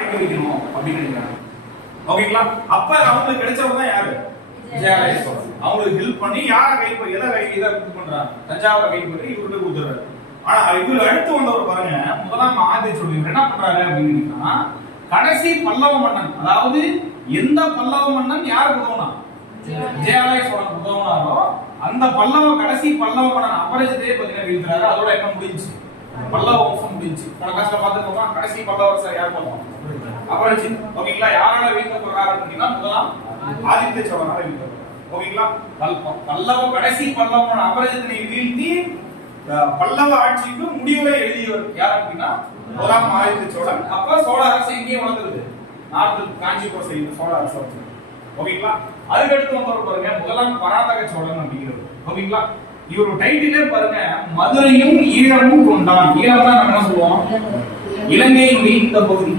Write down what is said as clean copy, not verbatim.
வைக்கணும் அப்படின்னு நினைக்கிறாங்க. ஓகேங்களா? அப்ப அவங்களுக்கு கிடைச்சவங்க தான் யாரு? விஜயாலய சோழன். அவங்களுக்கு ஹெல்ப் பண்ணி யாரை கைப்பற்றி இதை இது பண்றாங்க, தஞ்சாவூரை கைப்பற்றி இவர்கிட்ட கொடுத்துறாரு. ஆனா இவர் அடுத்து வந்தவர் பாருங்க, முதலாம் ஆதித்ய சோழன் என்ன பண்றாரு அப்படின்னா, கடைசி பல்லவ மன்னன், அதாவது எந்த பல்லவ மன்னன் யாருக்கு உதவுனா, விஜயாலய சோழன் உதவுனாரோ அந்த கடைசி பல்லவ மன்னன் அபராஜிதே பாத்தீங்கன்னா வீழ்த்துறாரு. அதோட என்ன முடிஞ்சு, பல்லவ வம்சம் முடிஞ்சு. போன கிளாஸ்ல பார்த்துக்கோங்க, கடைசி பல்லவ அரசர் யார் பண்ணுவோம், அபராஜித். ஓகேங்களா? யாரால வீழ்த்தப்படுறாரு அப்படின்னா முதலாம் ஆதித்ய சோழனால வீழ்த்தப்படுறாரு. ஓகேங்களா? கடைசி பல்லவ மன்னன் அபராஜிதனை வீழ்த்தி பல்லவ ஆட்சிக்கு முடிவுரை எழுதியவர் யார் அப்படின்னா முதலாம் ஆதித்ய சோழன். அப்ப சோழ அரசு எங்கேயும் வளர்ந்துருது, நார்த்தில் காஞ்சிபுரம் செய்யும் சோழ அரசு. ஓகேங்களா? அதுக்கடுத்து வந்தவர் பாருங்க முதலாம் பராந்தக சோழன் அப்படிங்கிறது. ஓகேங்களா? இவரோட டைட்டிலே பாருங்க, மதுரையும் ஈழமும் கொண்டான். ஈழம்னா நம்ம என்ன சொல்லுவோம், இலங்கையின் இந்த பகுதி.